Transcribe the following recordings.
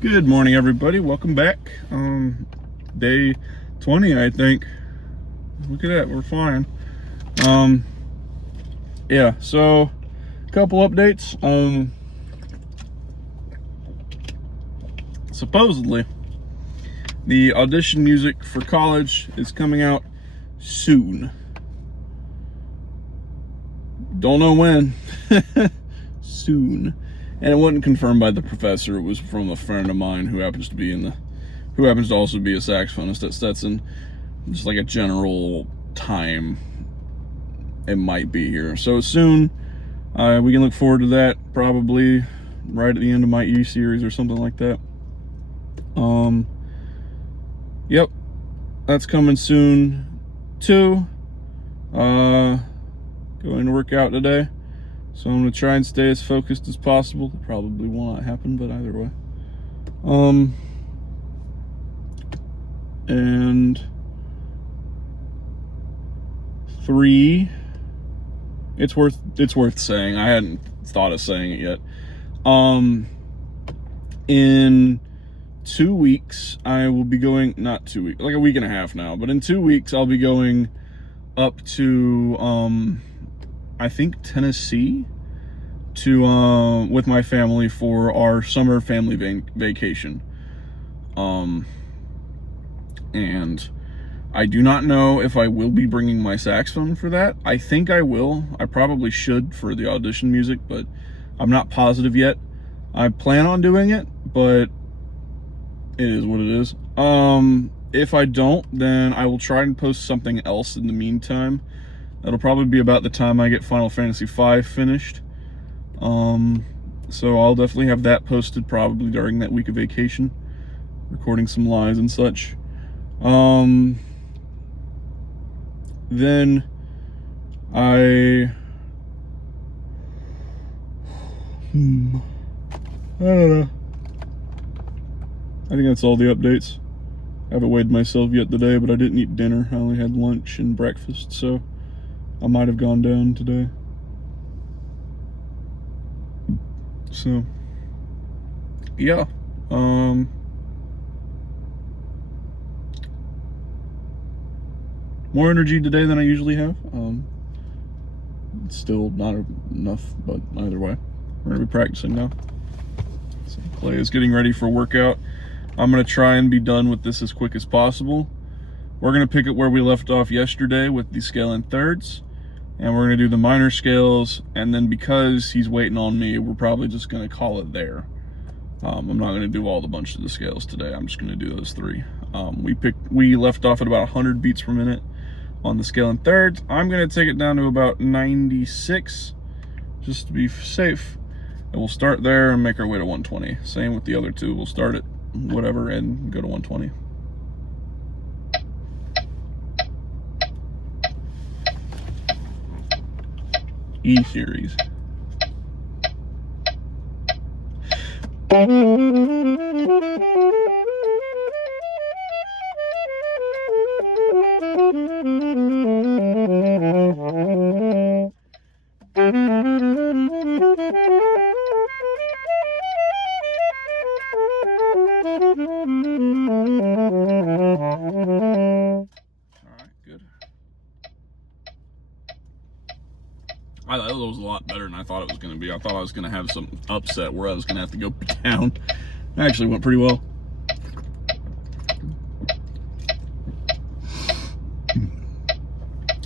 Good morning, everybody. Welcome back. Day 20, I think. Look at that, we're flying. Yeah, so a couple updates. Supposedly, the audition music for college is coming out soon. Don't know when. Soon. And it wasn't confirmed by the professor. It was from a friend of mine who happens to also be a saxophonist at Stetson. Just like a general time it might be here. So soon, we can look forward to that, probably right at the end of my E-series or something like that. Yep, that's coming soon too. Going to work out today. So I'm going to try and stay as focused as possible. It probably will not happen, but either way. And 3, it's worth saying. I hadn't thought of saying it yet. In 2 weeks, I will be going, not 2 weeks, like a week and a half now, but in 2 weeks, I'll be going up to, I think Tennessee to with my family for our summer family vacation. And I do not know if I will be bringing my saxophone for that. I think I will. I probably should for the audition music, but I'm not positive yet. I plan on doing it, but it is what it is. If I don't, then I will try and post something else in the meantime. That'll probably be about the time I get Final Fantasy V finished. So I'll definitely have that posted probably during that week of vacation, recording some lives and such. Then I don't know. I think that's all the updates. I haven't weighed myself yet today, but I didn't eat dinner. I only had lunch and breakfast, so I might have gone down today. So, yeah. More energy today than I usually have. It's still not enough, but either way, we're gonna be practicing now. So Clay is getting ready for workout. I'm gonna try and be done with this as quick as possible. We're gonna pick up where we left off yesterday with the scale in thirds, and we're gonna do the minor scales, and then because he's waiting on me, we're probably just gonna call it there. I'm not gonna do all the bunch of the scales today. I'm just gonna do those 3. We left off at about 100 beats per minute on the scale in thirds. I'm gonna take it down to about 96, just to be safe. And we'll start there and make our way to 120. Same with the other 2. We'll start at whatever and go to 120. E-series. I thought it was a lot better than I thought it was going to be. I thought I was going to have some upset where I was going to have to go down. It actually went pretty well.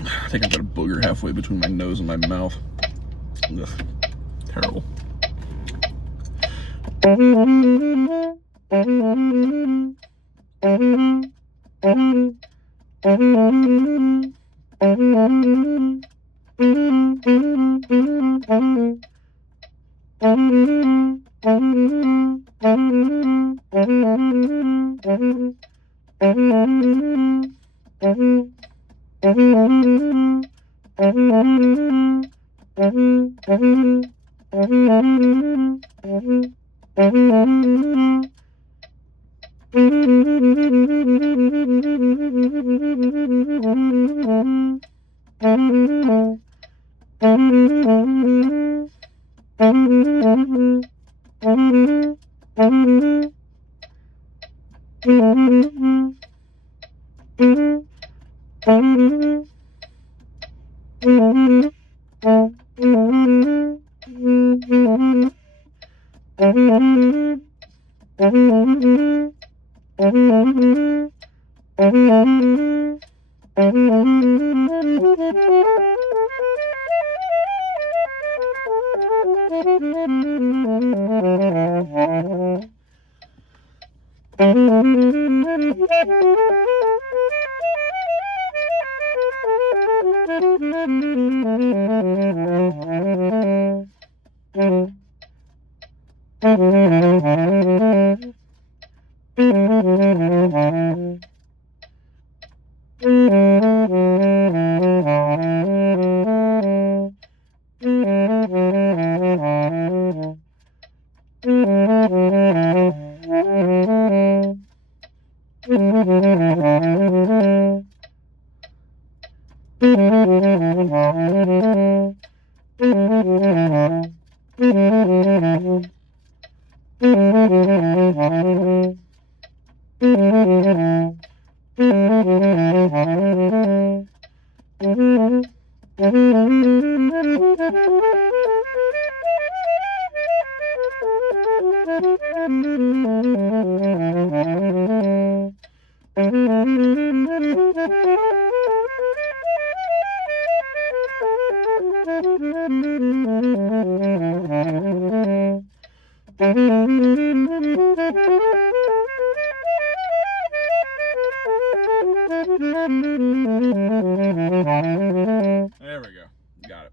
I think I've got a booger halfway between my nose and my mouth. Ugh, terrible. There we go. Got it.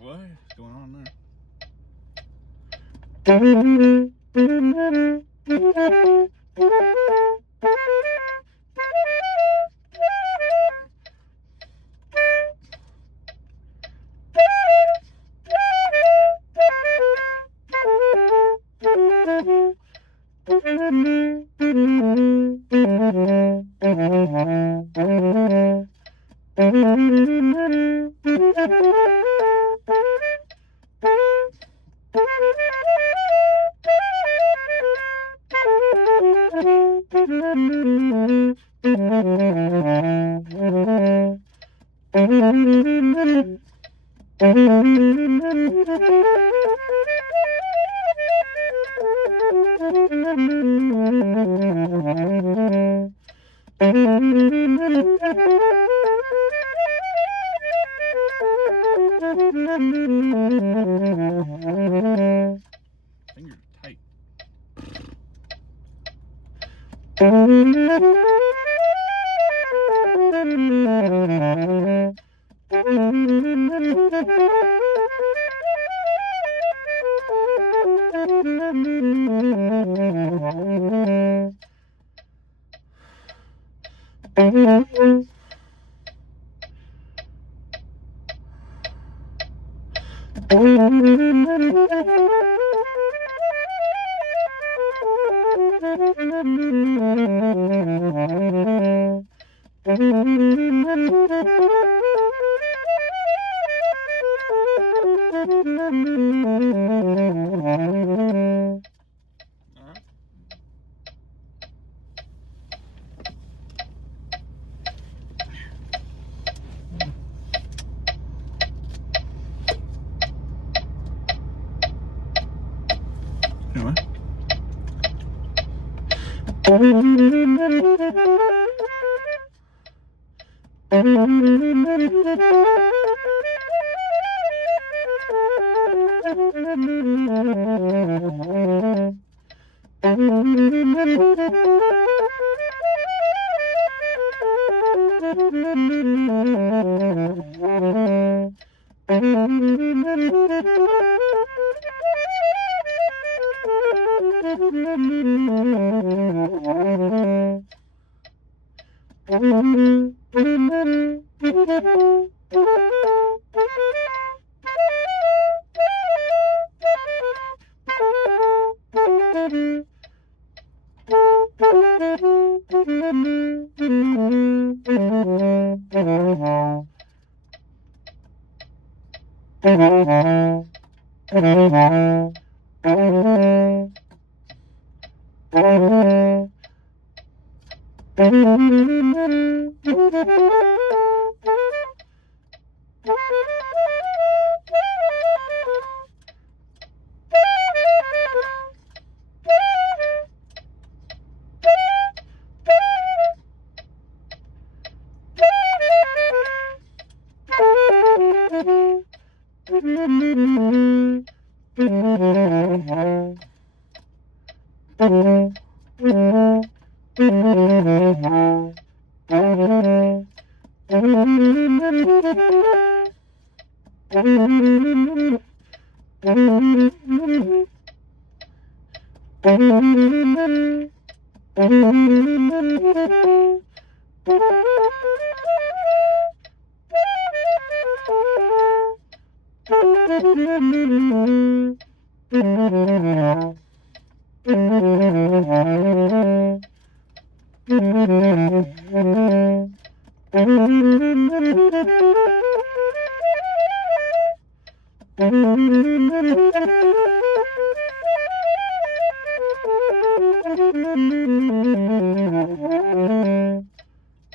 What is going on Fingers tight. Anyway.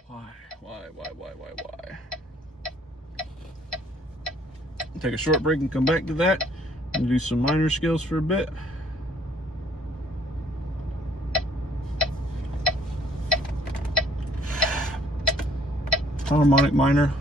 Why? Take a short break and come back to that and do some minor scales for a bit. Harmonic minor.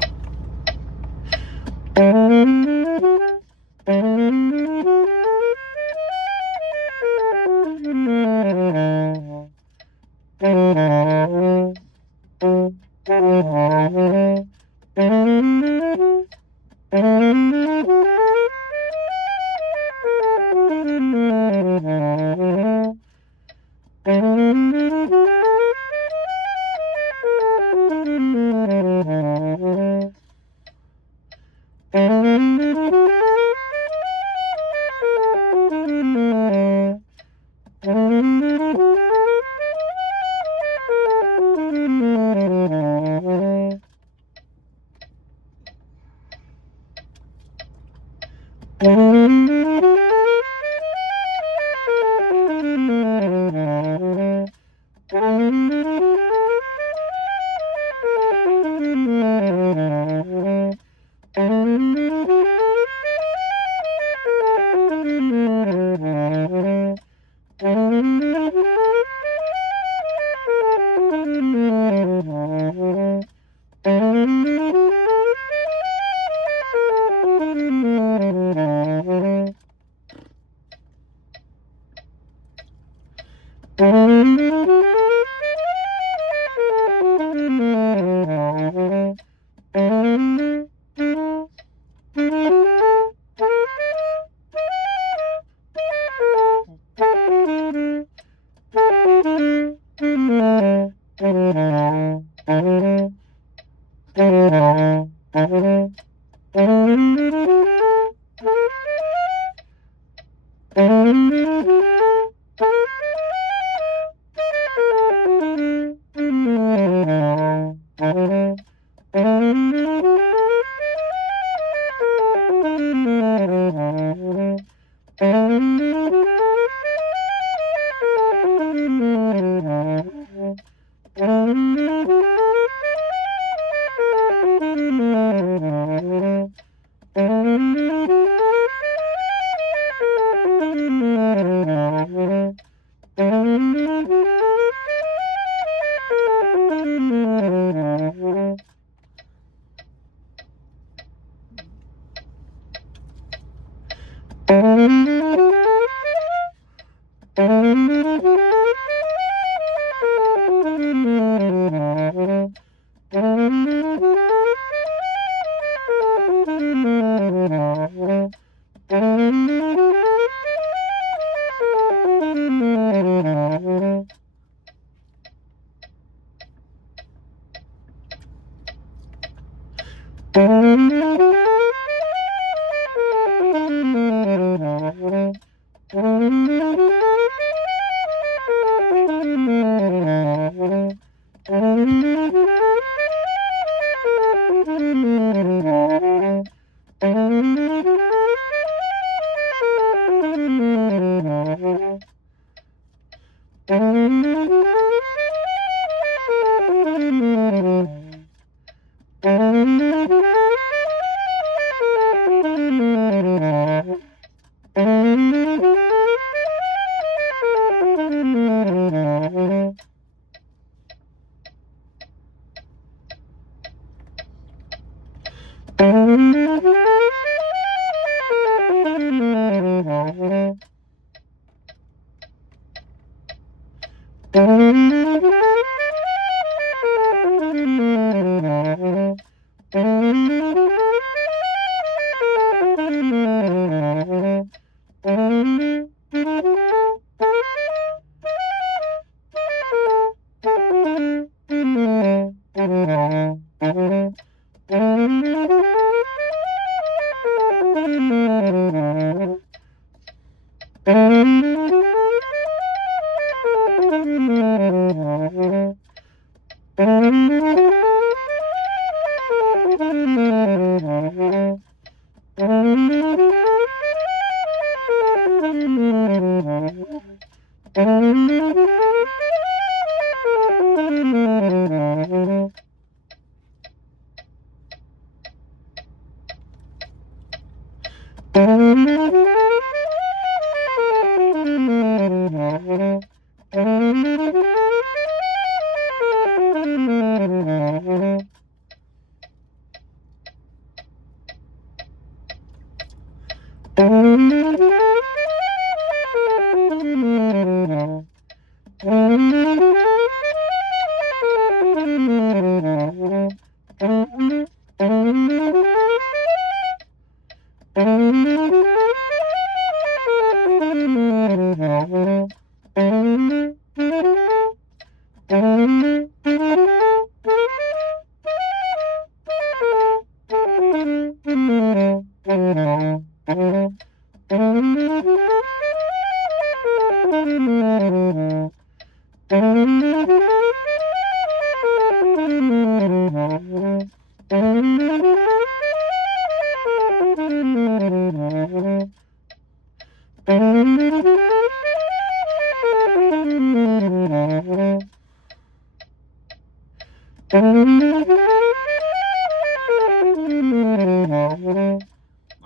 I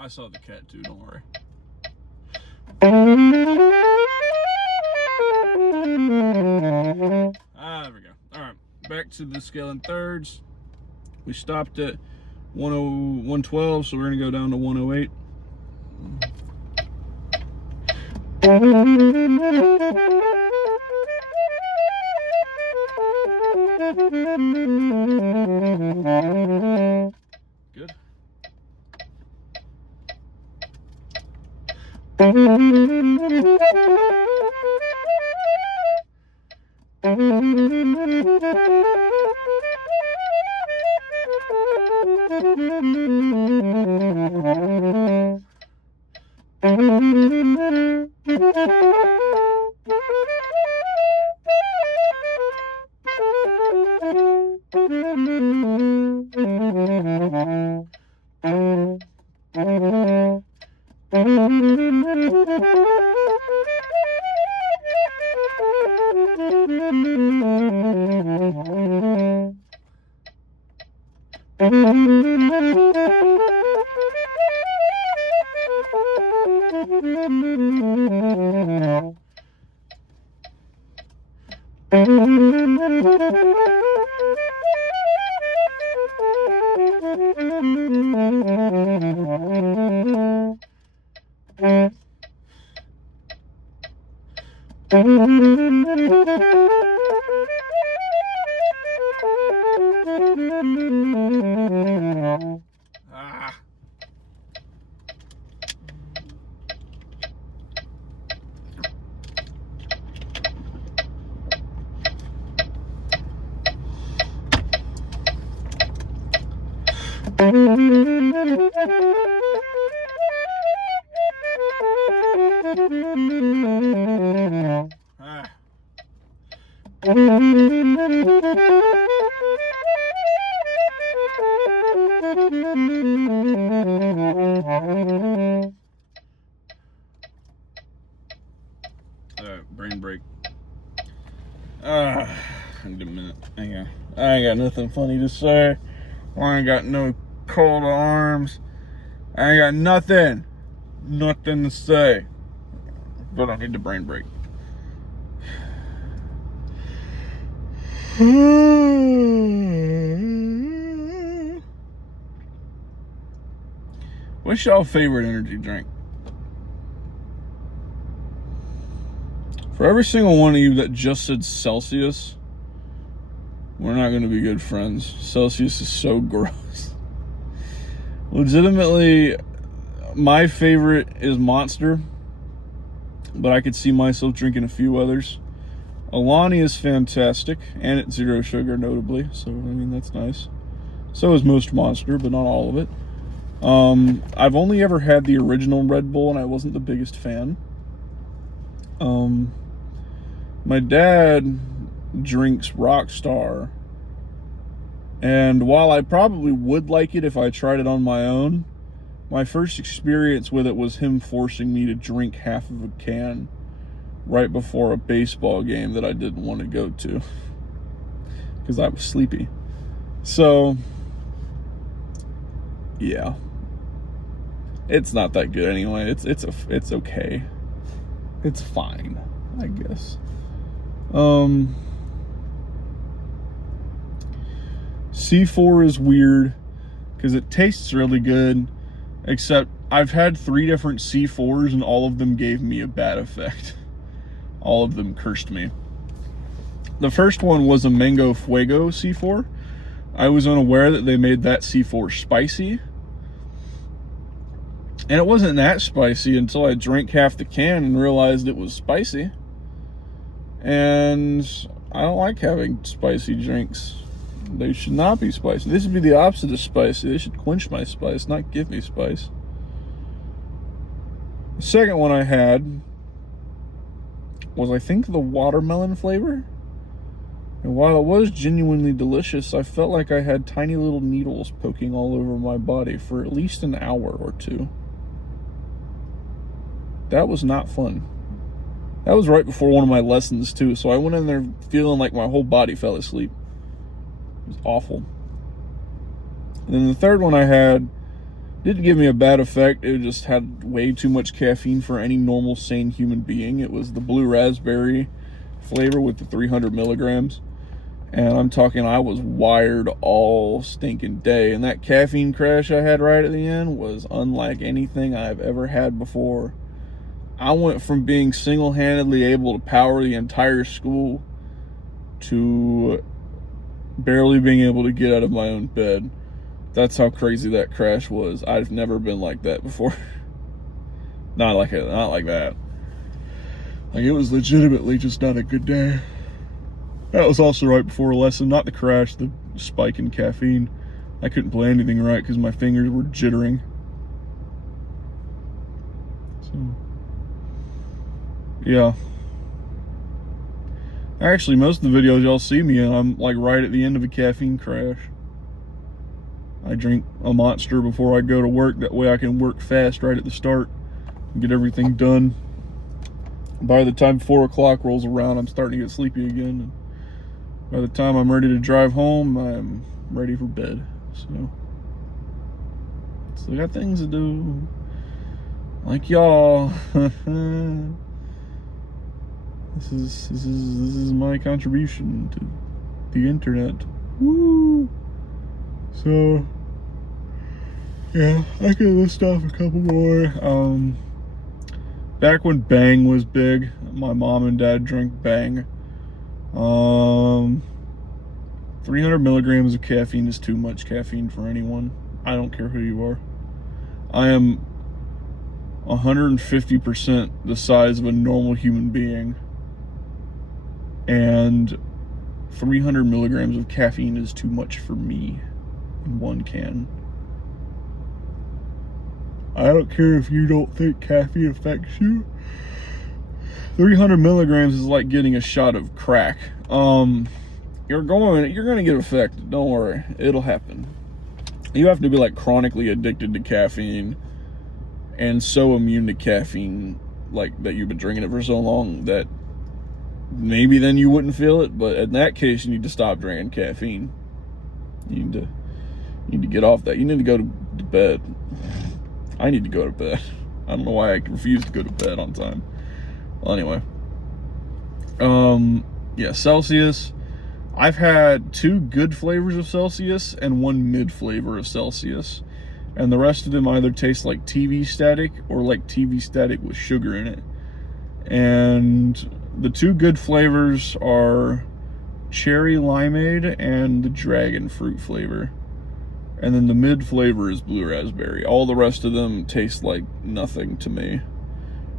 saw the cat too, don't worry. Ah, there we go. Alright, back to the scale in thirds. We stopped at 112, so we're going to go down to 108. Good. Brain break. I need a minute. Hang on. I ain't got nothing funny to say. I ain't got no call to arms. I ain't got nothing to say. But I need the brain break. What's y'all favorite energy drink? For every single one of you that just said Celsius, we're not going to be good friends. Celsius is so gross. Legitimately, my favorite is Monster, but I could see myself drinking a few others. Alani is fantastic, and it's zero sugar, notably, so, I mean, that's nice. So is most Monster, but not all of it. I've only ever had the original Red Bull, and I wasn't the biggest fan. My dad drinks Rockstar, and while I probably would like it if I tried it on my own, my first experience with it was him forcing me to drink half of a can right before a baseball game that I didn't want to go to because I was sleepy. So, yeah, it's not that good anyway. It's okay. It's fine, I guess. C4 is weird because it tastes really good, except I've had 3 different C4s and all of them gave me a bad effect. All of them cursed me. The first one was a Mango Fuego C4. I was unaware that they made that C4 spicy. And it wasn't that spicy until I drank half the can and realized it was spicy. And I don't like having spicy drinks. They should not be spicy. This would be the opposite of spicy. They should quench my spice, not give me spice. The second one I had was, I think, the watermelon flavor. And while it was genuinely delicious, I felt like I had tiny little needles poking all over my body for at least an hour or 2. That was not fun. That was right before one of my lessons, too, so I went in there feeling like my whole body fell asleep. It was awful. And then the third one I had didn't give me a bad effect. It just had way too much caffeine for any normal, sane human being. It was the blue raspberry flavor with the 300 milligrams. And I'm talking, I was wired all stinking day. And that caffeine crash I had right at the end was unlike anything I've ever had before. I went from being single-handedly able to power the entire school to barely being able to get out of my own bed. That's how crazy that crash was. I've never been like that before. Not like that. Like, it was legitimately just not a good day. That was also right before a lesson. Not the crash, the spike in caffeine. I couldn't play anything right because my fingers were jittering. So, yeah. Actually, most of the videos y'all see me in, I'm like right at the end of a caffeine crash. I drink a Monster before I go to work. That way I can work fast right at the start and get everything done. By the time 4 o'clock rolls around, I'm starting to get sleepy again. And by the time I'm ready to drive home, I'm ready for bed. So I got things to do. Like y'all. This is my contribution to the internet. Woo! So, yeah, I could list off a couple more. Back when Bang was big, my mom and dad drank Bang. 300 milligrams of caffeine is too much caffeine for anyone. I don't care who you are. I am 150% the size of a normal human being. And 300 milligrams of caffeine is too much for me in one can. I don't care if you don't think caffeine affects you. 300 milligrams is like getting a shot of crack. You're gonna get affected. Don't worry, it'll happen. You have to be like chronically addicted to caffeine and so immune to caffeine, like that you've been drinking it for so long that maybe then you wouldn't feel it. But in that case, you need to stop drinking caffeine. You need to get off that. You need to go to bed. I need to go to bed. I don't know why I refuse to go to bed on time. Well, anyway. Yeah, Celsius. I've had 2 good flavors of Celsius and 1 mid flavor of Celsius. And the rest of them either taste like TV static or like TV static with sugar in it. And the 2 good flavors are cherry limeade and the dragon fruit flavor. And then the mid flavor is blue raspberry. All the rest of them taste like nothing to me,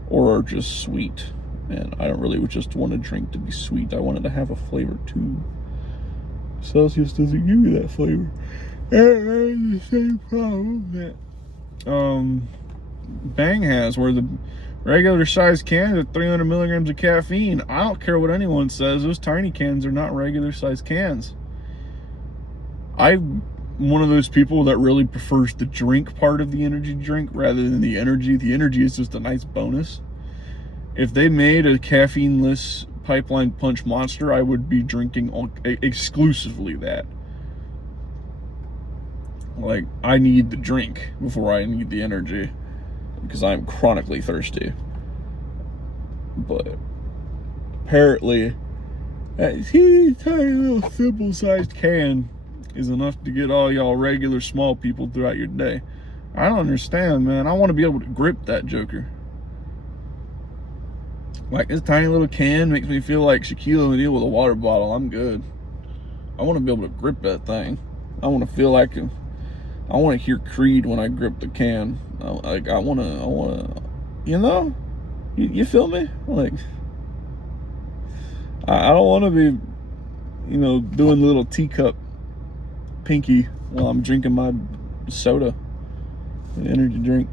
or are just sweet. And I don't really just want a drink to be sweet. I want it to have a flavor too. Celsius doesn't give you that flavor. And that's the same problem that Bang has, where the regular size cans are 300 milligrams of caffeine. I don't care what anyone says. Those tiny cans are not regular size cans. I'm one of those people that really prefers the drink part of the energy drink rather than the energy. The energy is just a nice bonus. If they made a caffeine-less Pipeline Punch Monster, I would be drinking exclusively that. Like, I need the drink before I need the energy, because I'm chronically thirsty. But apparently, that teeny tiny little simple-sized can is enough to get all y'all regular small people throughout your day. I don't understand, man. I want to be able to grip that joker. Like, this tiny little can makes me feel like Shaquille O'Neal with a water bottle. I'm good. I want to be able to grip that thing. I want to feel like I want to hear Creed when I grip the can. Like, I want to, you know? You feel me? Like, I don't want to be, you know, doing the little teacup pinky while I'm drinking my soda, an energy drink.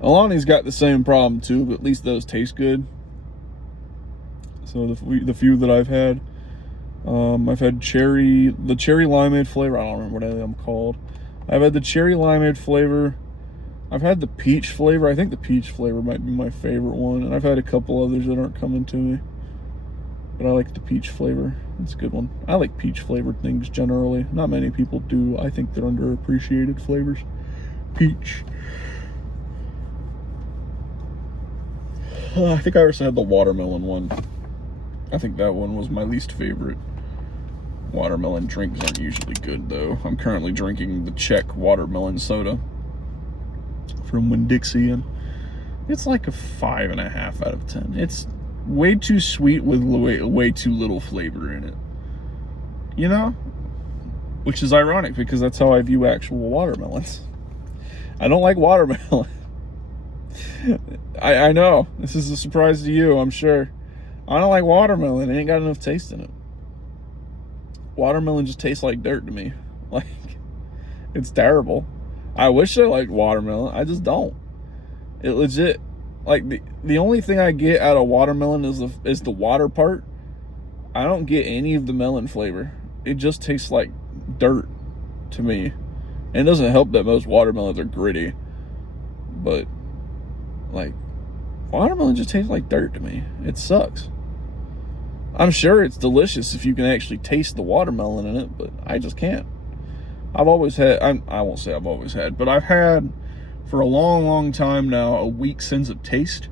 Alani's got the same problem too, but at least those taste good. So the few that I've had the cherry limeade flavor. I don't remember what I'm called. I've had the cherry limeade flavor. I've had the peach flavor. I think the peach flavor might be my favorite one. And I've had a couple others that aren't coming to me. But I like the peach flavor. It's a good one. I like peach flavored things generally. Not many people do. I think they're underappreciated flavors. Peach. I think I also had the watermelon one. I think that one was my least favorite. Watermelon drinks aren't usually good though. I'm currently drinking the Czech watermelon soda from Winn-Dixie, and it's like a 5.5 out of 10. It's way too sweet with way too little flavor in it. You know? Which is ironic because that's how I view actual watermelons. I don't like watermelon. I know. This is a surprise to you, I'm sure. I don't like watermelon. It ain't got enough taste in it. Watermelon just tastes like dirt to me. Like, it's terrible. I wish I liked watermelon. I just don't. It legit, like, the only thing I get out of watermelon is the water part. I don't get any of the melon flavor. It just tastes like dirt to me. And it doesn't help that most watermelons are gritty. But, like, watermelon just tastes like dirt to me. It sucks. I'm sure it's delicious if you can actually taste the watermelon in it, but I just can't. I've always had, I won't say I've always had, but I've had for a long, long time now a weak sense of taste.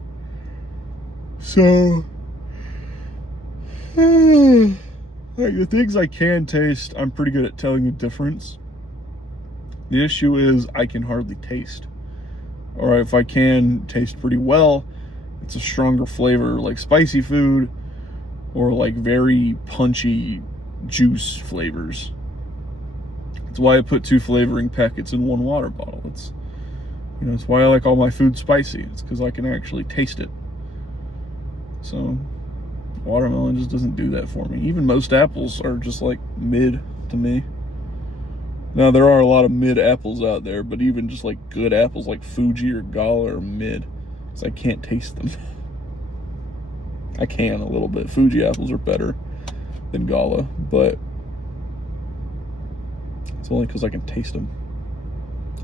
So, like the things I can taste, I'm pretty good at telling the difference. The issue is I can hardly taste. Or if I can taste pretty well, it's a stronger flavor, like spicy food, or like very punchy juice flavors. That's why I put 2 flavoring packets in 1 water bottle. It's, you know, it's why I like all my food spicy. It's because I can actually taste it. So, watermelon just doesn't do that for me. Even most apples are just like mid to me. Now, there are a lot of mid apples out there, but even just like good apples like Fuji or Gala are mid, because I can't taste them. I can a little bit. Fuji apples are better than Gala, but it's only because I can taste them.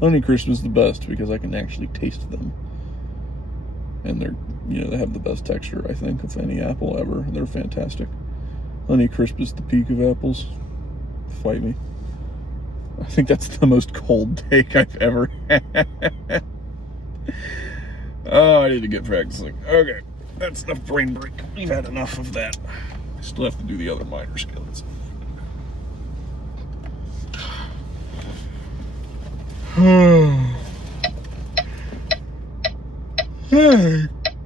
Honeycrisp is the best because I can actually taste them. And they're, they have the best texture, I think, of any apple ever. They're fantastic. Honeycrisp is the peak of apples. Fight me. I think that's the most cold take I've ever had. Oh, I need to get practicing. Okay, that's enough brain break. We've had enough of that. I still have to do the other minor skills. Oh,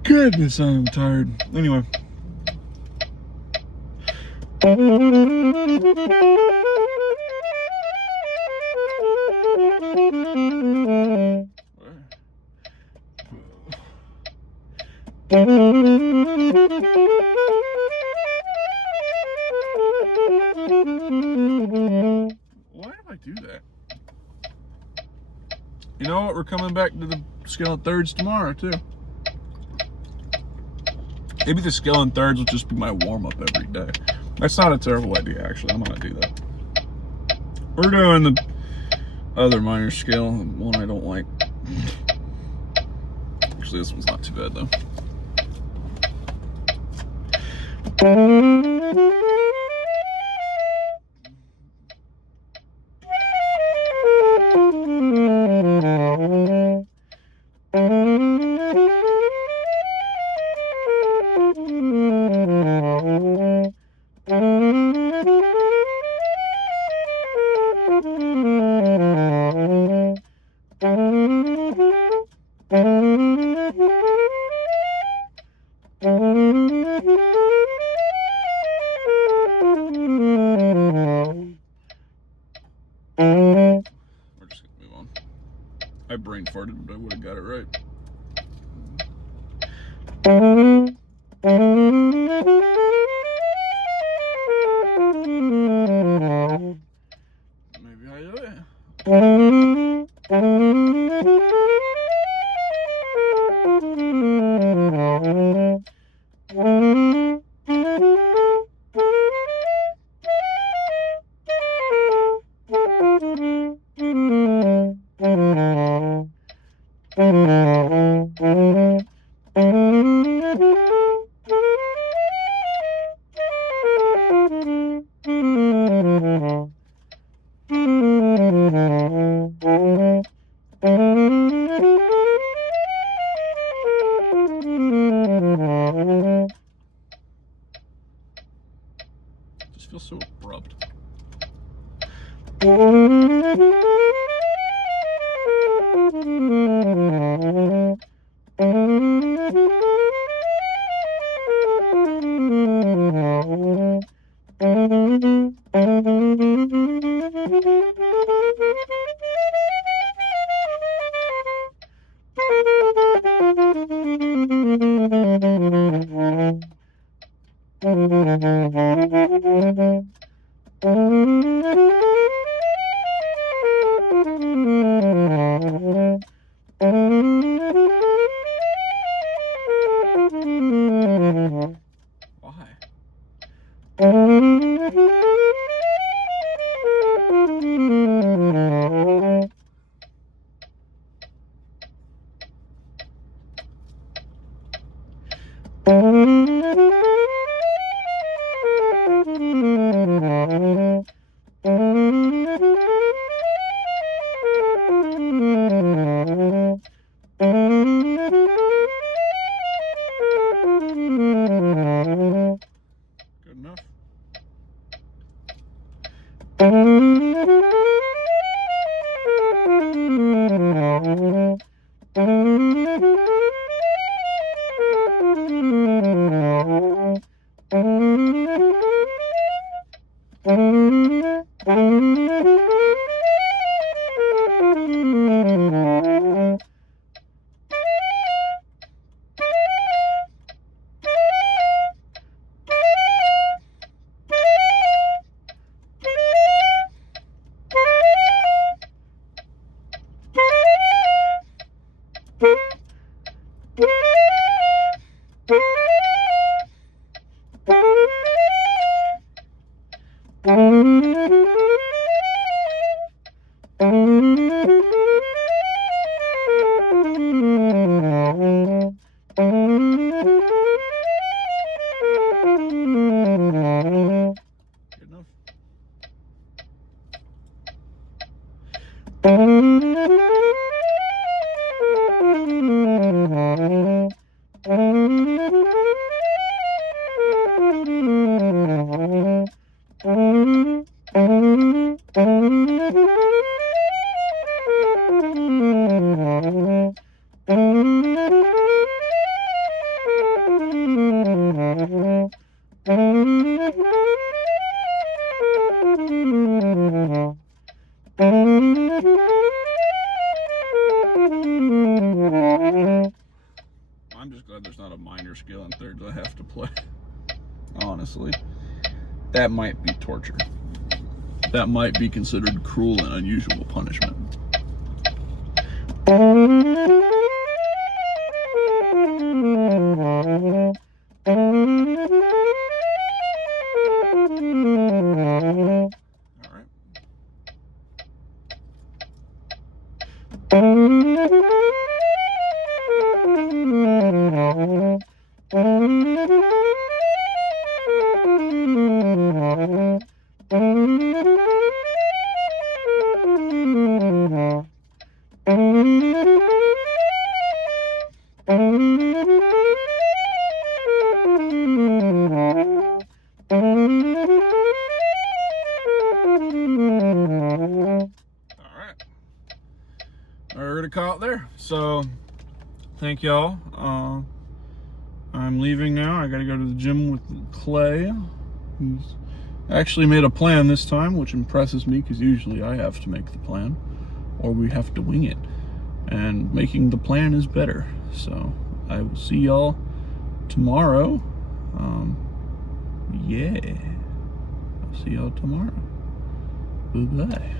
goodness, I'm tired. Anyway. Why do I do that? You know what? We're coming back to the scale of thirds tomorrow, too. Maybe the scale in thirds will just be my warm-up every day. That's not a terrible idea, actually. I'm going to do that. We're doing the other minor scale, one I don't like. Actually, this one's not too bad, though. We're just gonna move on. I brain farted, but I would have got it right. Maybe I do it. Just feels so abrupt. Good enough. I'm just glad there's not a minor scale in thirds I have to play. Honestly, that might be torture. That might be considered cruel and unusual punishment. We're gonna call it there. So thank y'all. I'm leaving now. I gotta go to the gym with Clay, who's actually made a plan this time, which impresses me because usually I have to make the plan or we have to wing it, and making the plan is better. So I will see y'all tomorrow. Yeah, I'll see y'all tomorrow. Bye-bye.